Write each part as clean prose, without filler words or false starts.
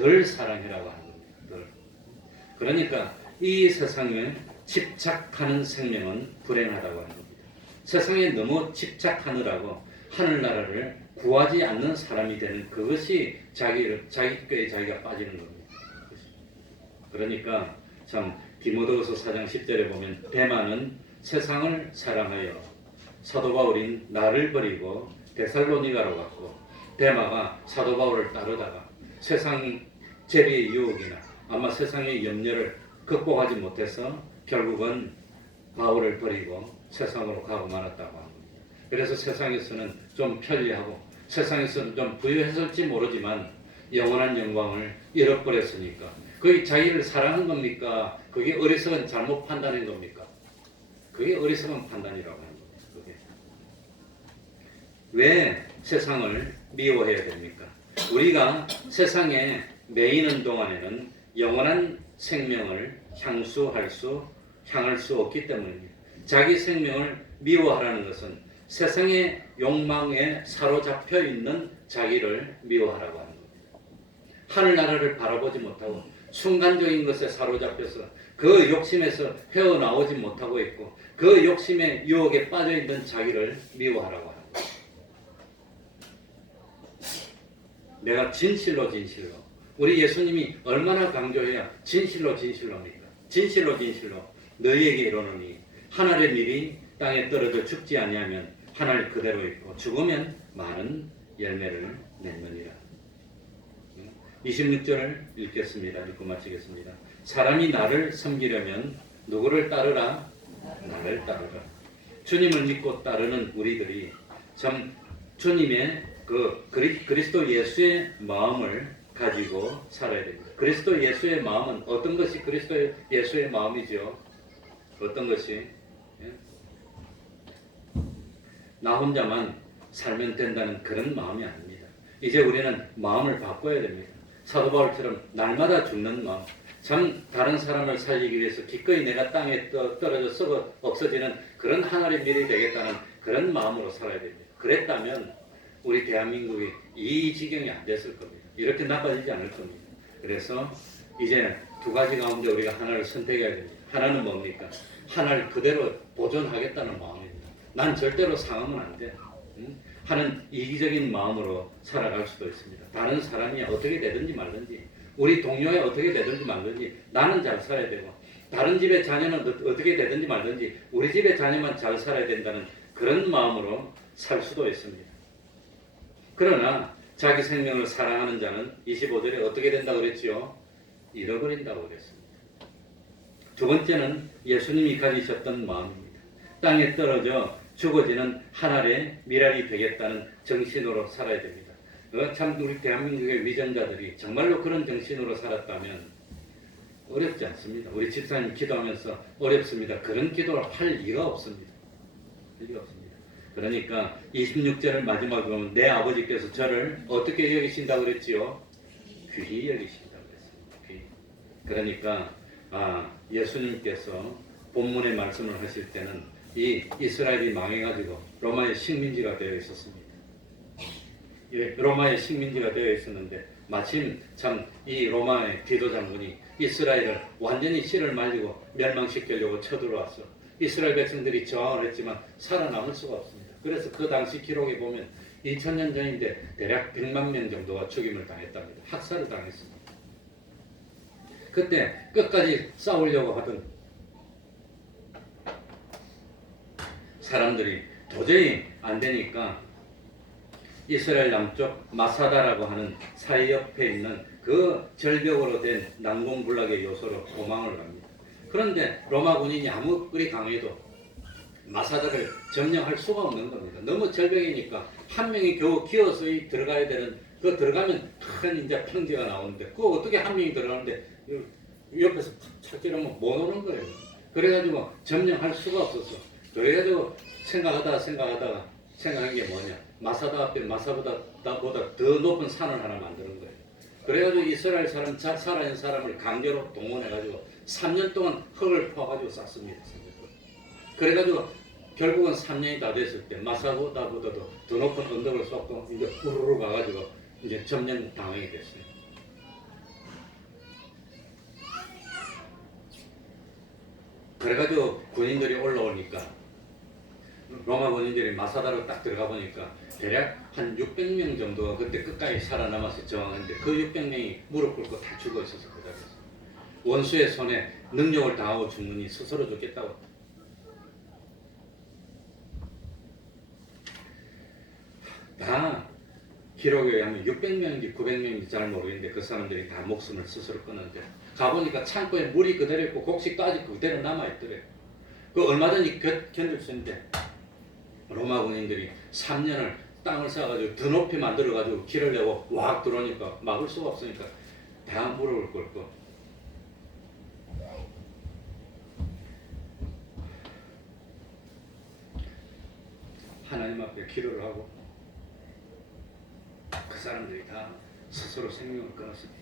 덜 사랑해라고 하는 겁니다. 덜. 그러니까 이 세상에 집착하는 생명은 불행하다고 하는 겁니다. 세상에 너무 집착하느라고 하늘나라를 구하지 않는 사람이 되는 그것이 자기 꾀에 자기가 빠지는 겁니다. 그러니까 참 디모데후서 4장 10절에 보면 대마는 세상을 사랑하여 사도 바울인 나를 버리고 데살로니가로 갔고 데마가 사도 바울을 따르다가 세상 재리의 유혹이나 아마 세상의 염려를 극복하지 못해서 결국은 바울을 버리고 세상으로 가고 말았다고 합니다. 그래서 세상에서는 좀 편리하고 세상에서는 좀 부유했을지 모르지만 영원한 영광을 잃어버렸으니까 그게 자기를 사랑한 겁니까? 그게 어리석은 잘못 판단인 겁니까? 그게 어리석은 판단이라고 하는 겁니다. 그게. 왜 세상을 미워해야 됩니까? 우리가 세상에 매이는 동안에는 영원한 생명을 향할 수 없기 때문입니다. 자기 생명을 미워하라는 것은 세상의 욕망에 사로잡혀 있는 자기를 미워하라고 하는 겁니다. 하늘나라를 바라보지 못하고 순간적인 것에 사로잡혀서 그 욕심에서 헤어나오지 못하고 있고 그 욕심의 유혹에 빠져 있는 자기를 미워하라고 하는 겁니다. 내가 진실로 우리 예수님이 얼마나 강조해야 진실로입니까? 진실로 너희에게 이르노니 하늘의 밀이 땅에 떨어져 죽지 아니하면 하늘 그대로 있고 죽으면 많은 열매를 맺느니라. 26절을 읽겠습니다. 읽고 마치겠습니다. 사람이 나를 섬기려면 누구를 따르라? 나를 따르라. 주님을 믿고 따르는 우리들이 참 주님의 그 그리스도 예수의 마음을 가지고 살아야 됩니다. 그리스도 예수의 마음은 어떤 것이 그리스도 예수의 마음이죠? 어떤 것이? 나 혼자만 살면 된다는 그런 마음이 아닙니다. 이제 우리는 마음을 바꿔야 됩니다. 사도 바울처럼 날마다 죽는 마음, 참 다른 사람을 살리기 위해서 기꺼이 내가 땅에 떨어져 썩어 없어지는 그런 하늘의 밀이 되겠다는 그런 마음으로 살아야 됩니다. 그랬다면 우리 대한민국이 이 지경이 안 됐을 겁니다. 이렇게 나빠지지 않을 겁니다. 그래서 이제 두 가지 가운데 우리가 하나를 선택해야 됩니다. 하나는 뭡니까? 하나를 그대로 보존하겠다는 마음입니다. 난 절대로 상하면 안 돼. 하는 이기적인 마음으로 살아갈 수도 있습니다. 다른 사람이 어떻게 되든지 말든지 우리 동료에 어떻게 되든지 말든지 나는 잘 살아야 되고 다른 집의 자녀는 어떻게 되든지 말든지 우리 집의 자녀만 잘 살아야 된다는 그런 마음으로 살 수도 있습니다. 그러나 자기 생명을 사랑하는 자는 25절에 어떻게 된다고 그랬지요? 잃어버린다고 그랬습니다. 두 번째는 예수님이 가지셨던 마음입니다. 땅에 떨어져 죽어지는 하늘의 미랄이 되겠다는 정신으로 살아야 됩니다. 참 우리 대한민국의 위정자들이 정말로 그런 정신으로 살았다면 어렵지 않습니다. 우리 집사님 기도하면서 어렵습니다. 그런 기도를 할 리가 없습니다. 그러니까 26절을 마지막으로 보면 내 아버지께서 저를 어떻게 여기신다고 그랬지요? 귀히 여기신다고 그랬습니다. 귀히. 그러니까 예수님께서 본문의 말씀을 하실 때는 이 이스라엘이 망해가지고 로마의 식민지가 되어 있었습니다. 로마의 식민지가 되어 있었는데 마침 참 이 로마의 디도 장군이 이스라엘을 완전히 씨를 말리고 멸망시키려고 쳐들어왔어. 이스라엘 백성들이 저항을 했지만 살아남을 수가 없습니다. 그래서 그 당시 기록에 보면 2000년 전인데 대략 100만 명 정도가 죽임을 당했답니다. 학살을 당했습니다. 그때 끝까지 싸우려고 하던 사람들이 도저히 안 되니까 이스라엘 남쪽 마사다라고 하는 사이 옆에 있는 그 절벽으로 된 난공불락의 요소로 도망을 갑니다. 그런데 로마 군인이 아무리 강해도 마사다를 점령할 수가 없는 겁니다. 너무 절벽이니까 한 명이 겨우 기어서 들어가야 되는 그 들어가면 큰 이제 평지가 나오는데 그거 어떻게 한 명이 들어가는데 옆에서 착지하면 못 오는 거예요. 그래가지고 점령할 수가 없었어. 그래가지고 생각하다가 생각한 게 뭐냐? 마사다 앞에 마사보다 더 높은 산을 하나 만드는 거예요. 그래가지고 이스라엘 사람 살아있는 사람을 강제로 동원해가지고 3년 동안 흙을 퍼가지고 쌌습니다. 그래가지고 결국은 3년이 다 됐을 때 마사보다도 더 높은 언덕을 쏟고 이제 우르르 가가지고 이제 점령 당하게 됐어요. 그래가지고 군인들이 올라오니까 로마 군인들이 마사다로 딱 들어가 보니까 대략 한 600명 정도가 그때 끝까지 살아남아서 저항했는데 그 600명이 무릎 꿇고 다 죽어 있어서 그 자리에서 원수의 손에 능력을 당하고 죽느니 스스로 죽겠다고. 다 기록에 의하면 600명인지 900명인지 잘 모르겠는데 그 사람들이 다 목숨을 스스로 끊었는데 가보니까 창고에 물이 그대로 있고 곡식도 아직 그대로 남아있더래요. 그 얼마든지 견딜 수 있는데 로마 군인들이 3년을 땅을 쌓아가지고 더 높이 만들어가지고 길을 내고 왁 들어오니까 막을 수가 없으니까 다 무릎을 꿇고 하나님 앞에 기도를 하고 그 사람들이 다 스스로 생명을 끊었습니다.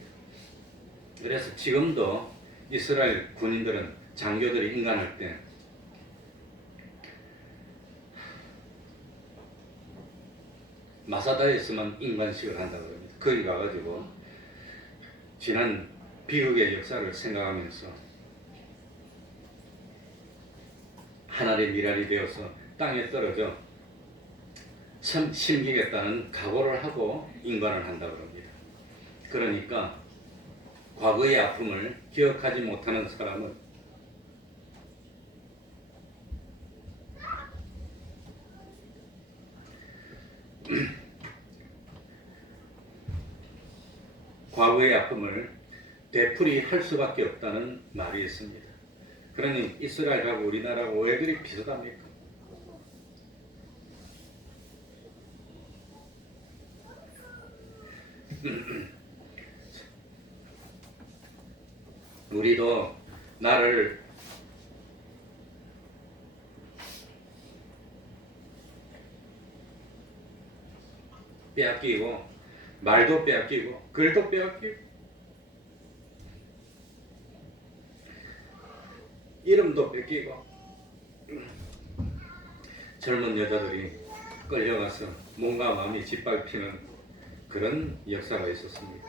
그래서 지금도 이스라엘 군인들은 장교들이 인간할 때 마사다에서만 인관식을 한다고 합니다. 거기 가가지고 지난 비극의 역사를 생각하면서 하늘의 미랄이 되어서 땅에 떨어져 심기겠다는 각오를 하고 인관을 한다고 합니다. 그러니까 과거의 아픔을 기억하지 못하는 사람은 과거의 아픔을 되풀이할 수밖에 없다는 말이 있습니다. 그러니 이스라엘하고 우리나라하고 왜 그리 비슷합니까? 우리도 나를 빼앗기고 말도 빼앗기고 글도 빼앗기고 이름도 뺏기고 젊은 여자들이 끌려가서 몸과 마음이 짓밟히는 그런 역사가 있었습니다.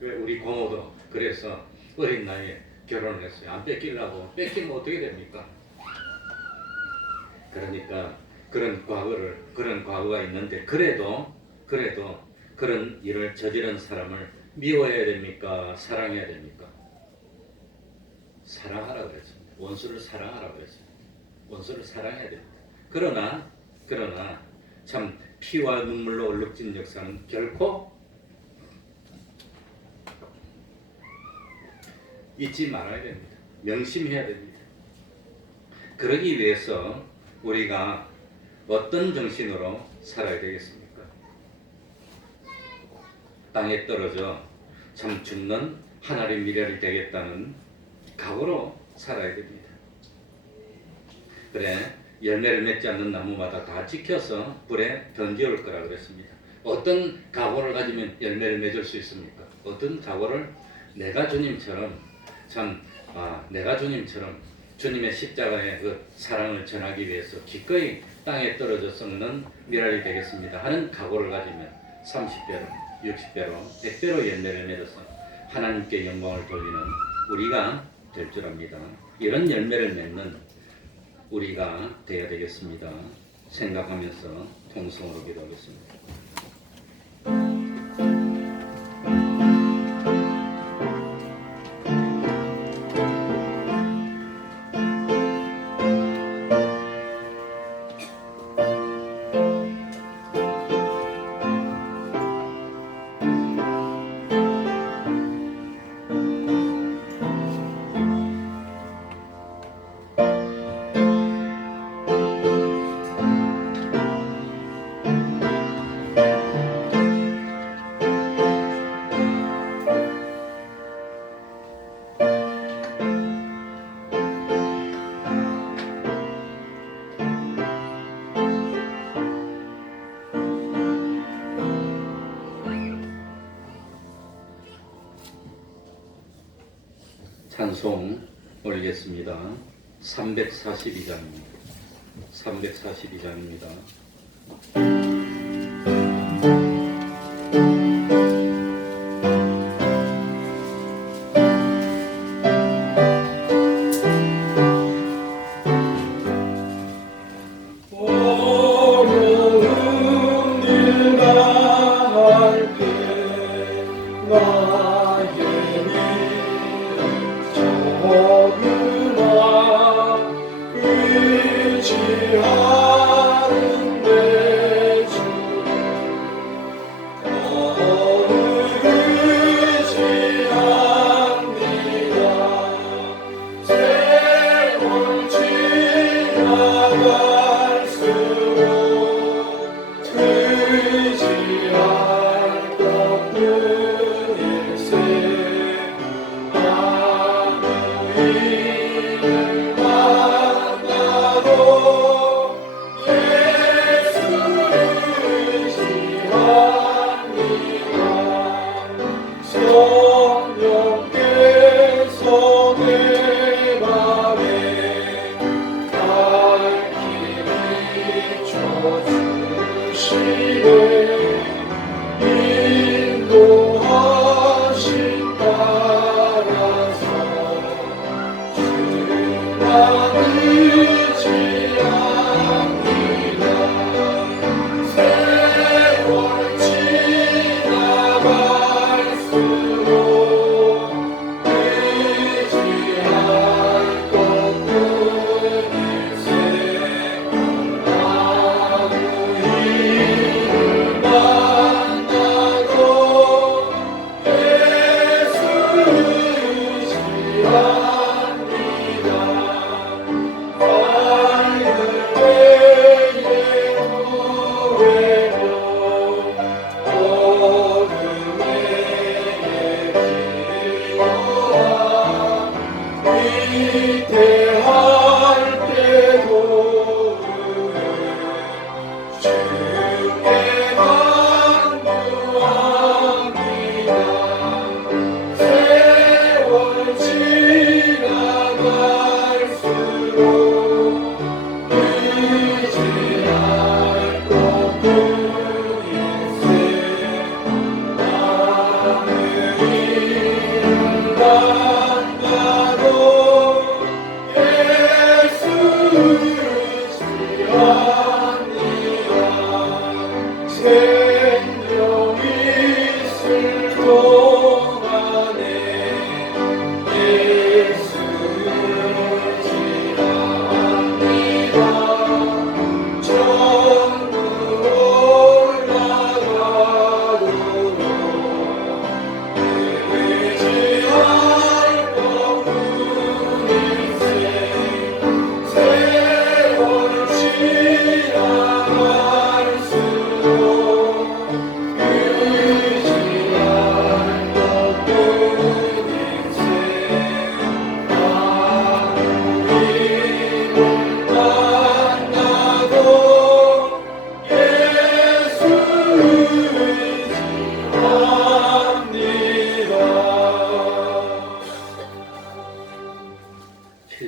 우리 고모도 그래서 어린 나이에 결혼을 했어요. 안 뺏기려고. 뺏기면 어떻게 됩니까? 그러니까 그런 과거가 있는데 그래도 그런 일을 저지른 사람을 미워해야 됩니까? 사랑해야 됩니까? 사랑하라고 그랬습니다. 원수를 사랑하라고 그랬습니다. 원수를 사랑해야 됩니다. 그러나 참 피와 눈물로 얼룩진 역사는 결코 잊지 말아야 됩니다. 명심해야 됩니다. 그러기 위해서 우리가 어떤 정신으로 살아야 되겠습니까? 땅에 떨어져 참 죽는 하나의 미래를 되겠다는 각오로 살아야 됩니다. 그래, 열매를 맺지 않는 나무마다 다 지켜서 불에 던져올 거라 그랬습니다. 어떤 각오를 가지면 열매를 맺을 수 있습니까? 어떤 각오를 내가 주님처럼 주님의 십자가의 그 사랑을 전하기 위해서 기꺼이 땅에 떨어져 썩는 미랄이 되겠습니다 하는 각오를 가지면 30배로, 60배로, 100배로 열매를 맺어서 하나님께 영광을 돌리는 우리가 될 줄 압니다. 이런 열매를 맺는 우리가 되어야 되겠습니다. 생각하면서 통성으로 기도하겠습니다. 찬송 올리겠습니다. 342장입니다. 342장입니다.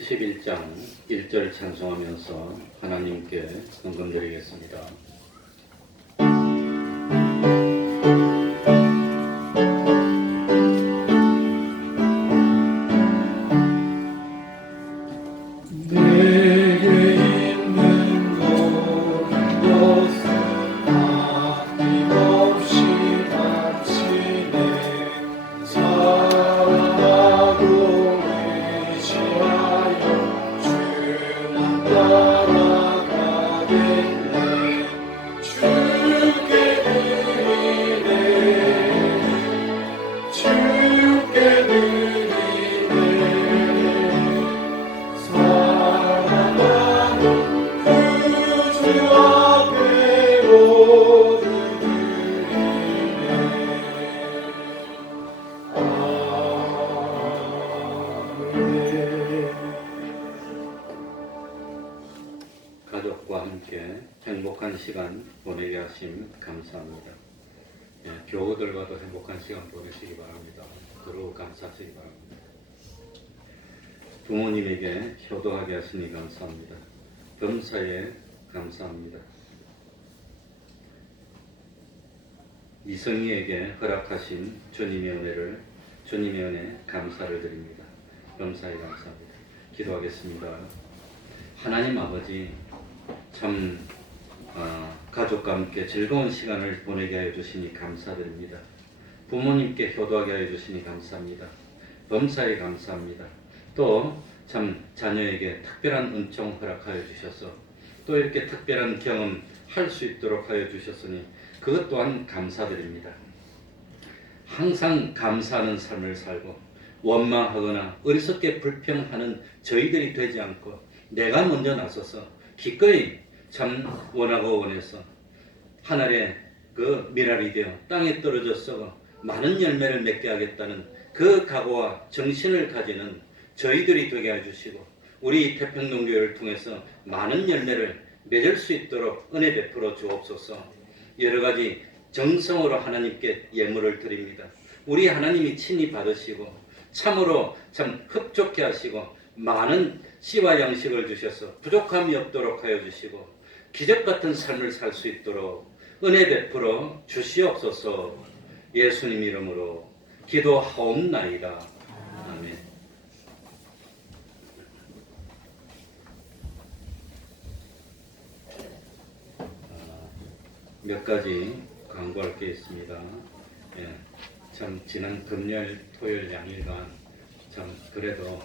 71장 1절 찬송하면서 하나님께 헌금드리겠습니다. 가족과 함께 행복한 시간 보내게 하심 감사합니다. 교우들과도 행복한 시간 보내시기 바랍니다. 서로 감사하시기 바랍니다. 부모님에게 효도하게 하시니 감사합니다. 범사에 감사합니다. 이성희에게 허락하신 주님의 은혜 감사를 드립니다. 범사에 감사합니다. 기도하겠습니다. 하나님 아버지, 참 가족과 함께 즐거운 시간을 보내게 하여 주시니 감사드립니다. 부모님께 효도하게 하여 주시니 감사합니다. 범사에 감사합니다. 또 참 자녀에게 특별한 은총 허락하여 주셔서 또 이렇게 특별한 경험 할 수 있도록 하여 주셨으니 그것 또한 감사드립니다. 항상 감사하는 삶을 살고 원망하거나 어리석게 불평하는 저희들이 되지 않고 내가 먼저 나서서 기꺼이 참 원하고 원해서 하늘의 그 미랄이 되어 땅에 떨어져서 많은 열매를 맺게 하겠다는 그 각오와 정신을 가지는 저희들이 되게 해주시고 우리 태평동교회를 통해서 많은 열매를 맺을 수 있도록 은혜 베풀어 주옵소서. 여러 가지 정성으로 하나님께 예물을 드립니다. 우리 하나님이 친히 받으시고 참으로 참 흡족해 하시고 많은 씨와 양식을 주셔서 부족함이 없도록 하여 주시고 기적 같은 삶을 살 수 있도록 은혜 베풀어 주시옵소서. 예수님 이름으로 기도하옵나이다. 아멘. 몇 가지 광고할 게 있습니다. 예, 참 지난 금요일, 토요일 양일간 참 그래도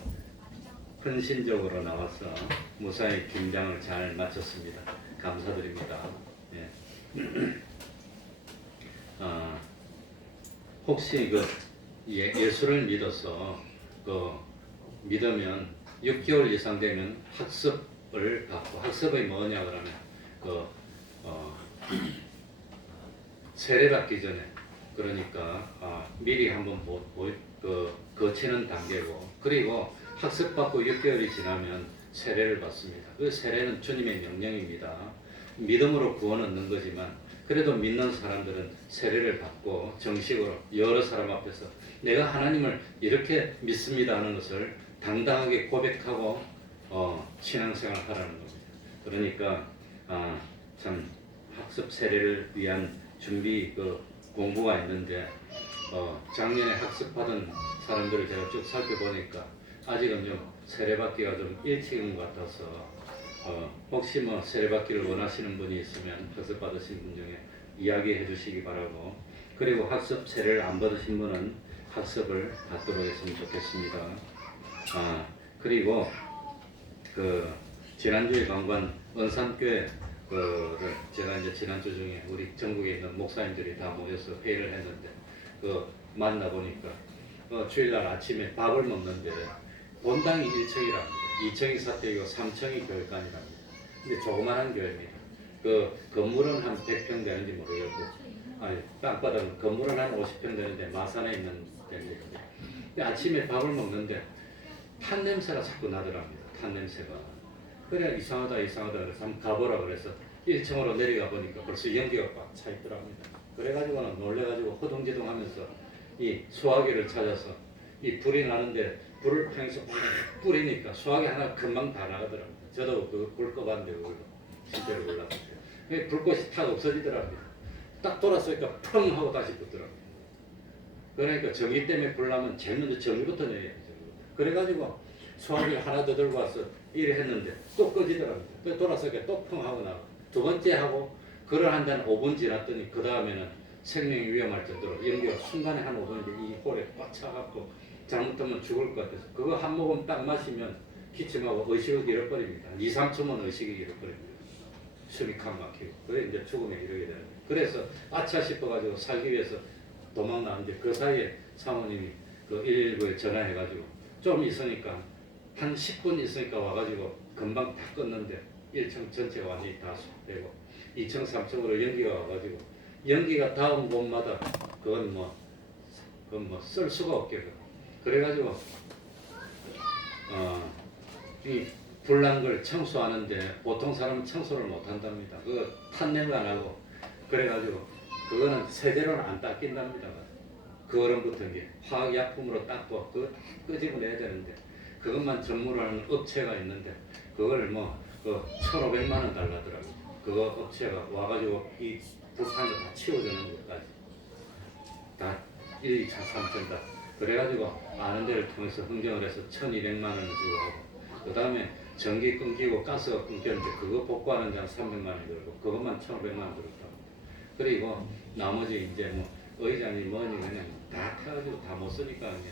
헌신적으로 나와서 무사히 김장을 잘 마쳤습니다. 감사드립니다. 예. 혹시 그 예수를 믿어서 그 믿으면 6개월 이상 되면 학습을 받고 학습이 뭐냐 그러면 세례 받기 전에 그러니까 미리 한번 거치는 단계고 그리고 학습 받고 6개월이 지나면 세례를 받습니다. 그 세례는 주님의 명령입니다. 믿음으로 구원 얻는 거지만 그래도 믿는 사람들은 세례를 받고 정식으로 여러 사람 앞에서 내가 하나님을 이렇게 믿습니다 하는 것을 당당하게 고백하고 신앙생활 하라는 겁니다. 그러니까 참 학습 세례를 위한 준비 공부가 있는데 작년에 학습받은 사람들을 제가 쭉 살펴보니까 아직은 좀 세례받기가 좀 일찍인 것 같아서 혹시 뭐 세례받기를 원하시는 분이 있으면 학습 받으신 분 중에 이야기해 주시기 바라고 그리고 학습 세례를 안 받으신 분은 학습을 받도록 했으면 좋겠습니다. 그리고 지난주에 관관 은산교회 를 제가 이제 지난주 중에 우리 전국에 있는 목사님들이 다 모여서 회의를 했는데 만나 보니까 주일날 아침에 밥을 먹는데 본당이 1층이랍니다. 2층이 사택이고 3층이 교회관이랍니다. 근데 조그마한 교회입니다. 건물은 한 100평 되는지 모르겠고 땅바닥은 건물은 한 50평 되는데 마산에 있는 데입니다. 근데 아침에 밥을 먹는데 탄 냄새가 자꾸 나더랍니다. 탄 냄새가. 그래 이상하다 그래서 한번 가보라 그래서 1층으로 내려가 보니까 벌써 연기가 꽉 차 있더랍니다. 그래가지고는 놀래가지고 허둥지둥 하면서 이 수화기를 찾아서 이 불이 나는데 불을 향해서 뿌리니까 수화기 하나 금방 다 나가더랍니다. 저도 불 꺼봤는데 그걸로 실제로 몰랐어요. 불꽃이 탁 없어지더랍니다. 딱 돌았으니까 펑 하고 다시 붙더랍니다. 그러니까 전기 때문에 불 나면 제일 먼저 전기부터 내야 돼요. 그래가지고 수화기를 하나 더 들고 와서 이래 했는데 또 꺼지더랍니다. 또 돌아서니까 또 펑 하고 나가. 두 번째 하고 그걸 한 다는 5분 지났더니 그 다음에는 생명이 위험할 정도로 연기가 순간에 한 5분인데 이 홀에 꽉 차갖고 잘못하면 죽을 것 같아서 그거 한 모금 딱 마시면 기침하고 의식을 잃어버립니다. 2, 3초면 의식을 잃어버립니다. 숨이 칸 막히고 그래 이제 죽음에 이르게 되는 거예요. 그래서 아차 싶어가지고 살기 위해서 도망 나왔는데 그 사이에 사모님이 119에 전화해가지고 좀 있으니까 한 10분 있으니까 와가지고 금방 다 껐는데 1층 전체가 완전히 다 되고 2층, 3층으로 연기가 와가지고 연기가 닿은 곳마다 그건 뭐 쓸 수가 없게 그래가지고 이 불난 걸 청소하는데 보통 사람은 청소를 못 한답니다. 그 탄내가 나고 그래가지고 그거는 세제로는 안 닦인답니다. 그 얼음 붙은 게 화학약품으로 닦고 그거 끄집어내야 되는데 그것만 전문을 하는 업체가 있는데 그걸 1,500만 원 달라더라고요. 그거 업체가 와가지고 이 불판을 다 치워주는 것까지 다 1, 2차, 3천 다 그래가지고 아는 데를 통해서 흥정을 해서 1,200만 원을 주고 하고 그 다음에 전기 끊기고 가스가 끊겼는데 그거 복구하는 데한 300만 원 들고 그것만 1,500만 원 들었다고. 그리고 나머지 이제 의자니 뭐니 그냥 다 태가지고 다 못 쓰니까 그냥.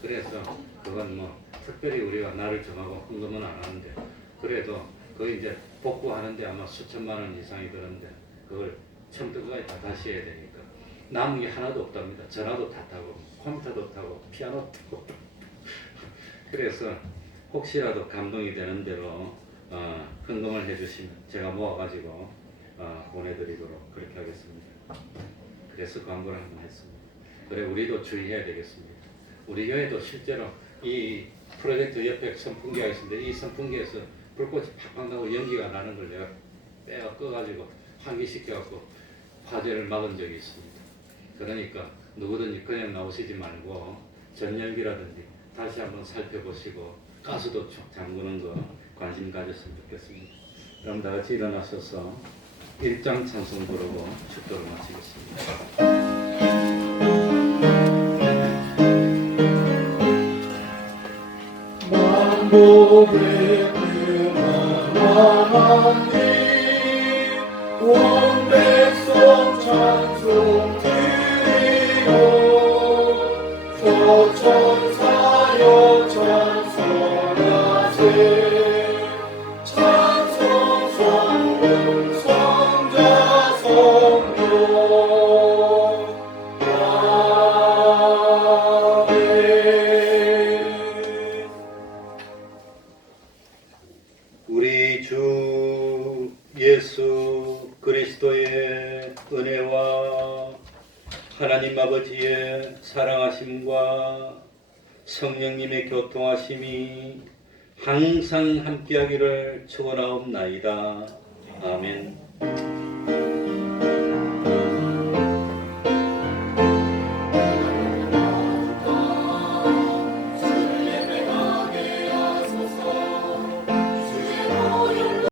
그래서 그건 뭐 특별히 우리가 날을 정하고 헌금은 안 하는데 그래도 그 이제 복구하는데 아마 수천만 원 이상이 드는데 그걸 처음부터 끝까지 다 다시 해야 되니까 남은 게 하나도 없답니다. 전화도 다 타고 컴퓨터도 타고 피아노 타고 그래서 혹시라도 감동이 되는 대로 헌금을 해주시면 제가 모아가지고 보내드리도록 그렇게 하겠습니다. 그래서 광고를 한번 했습니다. 그래 우리도 주의해야 되겠습니다. 우리 교회도 실제로 이 프로젝트 옆에 선풍기가 있는데 이 선풍기에서 불꽃이 팍팍 나고 연기가 나는 걸 내가 빼가 꺼가지고 환기시켜갖고 화재를 막은 적이 있습니다. 그러니까 누구든지 그냥 나오시지 말고 전열기라든지 다시 한번 살펴보시고 가스도 잠그는 거 관심 가졌으면 좋겠습니다. 그럼 다 같이 일어나셔서 일장 찬송 부르고 축도를 마치겠습니다. 만복의 하나님 온 백성 찬송 드리고 서천사여 찬송하세 찬송 성령 성자 성령 아멘. 우리 주 예수 그리스도의 은혜와 하나님 아버지의 사랑하심과 성령님의 교통하심이 항상 함께하기를 축원하옵나이다. 아멘.